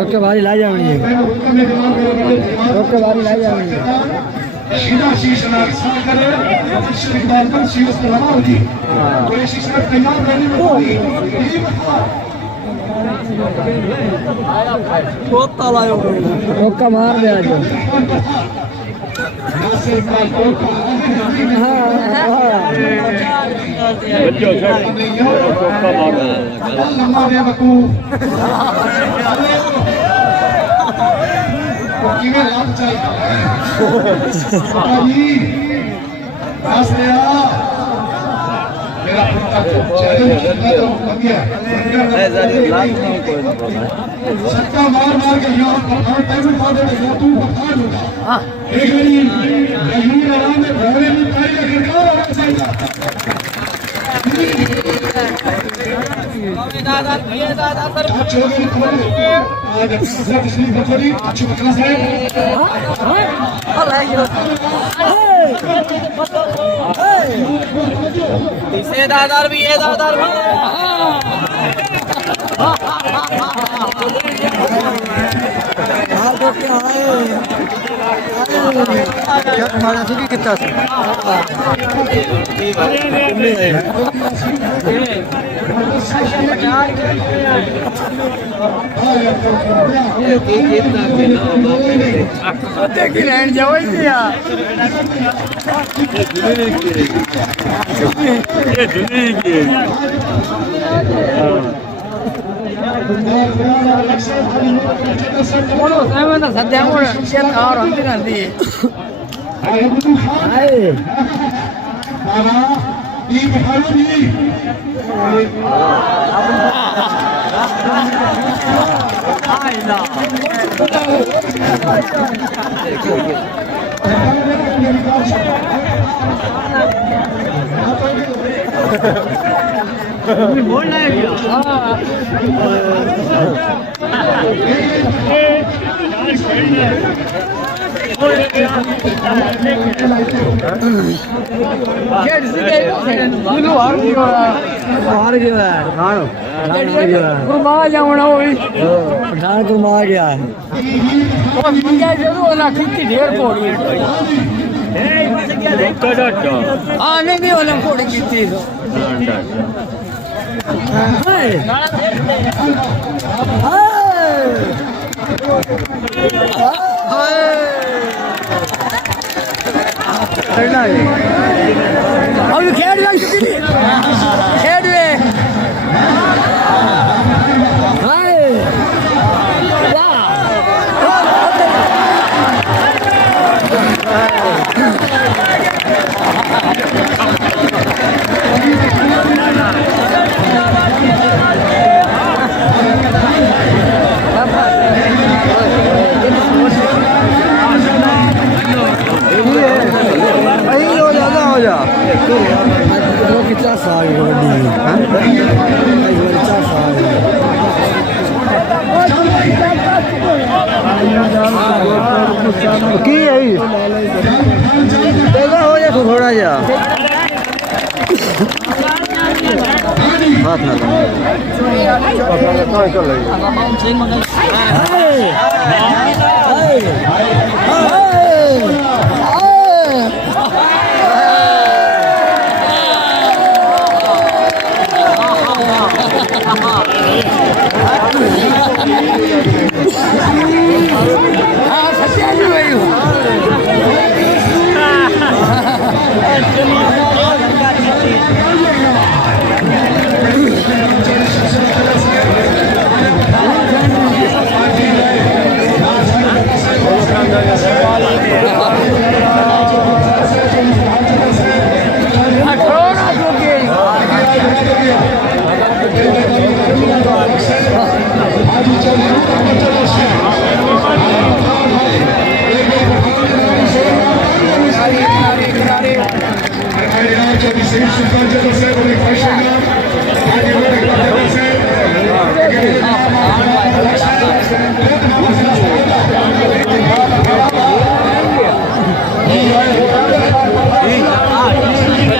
okay बारी ला जावनी है okay बारी ला जावनी है सीधा शीश ना करे इस्तेमाल कर शीश इस्तेमाल होगी कोई शीश का तैयार करने में होगी छोटा लायो ओका मार दे आज किਵੇਂ ਲੱਗ ਚਾਹੀਦਾ मेरा सट्टा मार मार के यहाँ पठान टाइम में बात है तू पठान होगा एक घड़ी कहीं आराम में घोड़े में तारी का गिरकार होना चाहिए आज हो गई खबर आज अपना पिछली बकरी अच्छी बकरा से इसे दादर भी है दादर भी माना सुखी कितना लैंड जाओ सद्या और अंतिम आती है बोलना है खिच्ची ढेर घोड़ी हाँ नहीं वाला घोड़ी खिच्ची अभी खेड़ खेड़ कितना साल की हो जा थोड़ा जा बात ना Seis, 50, 0, Sim,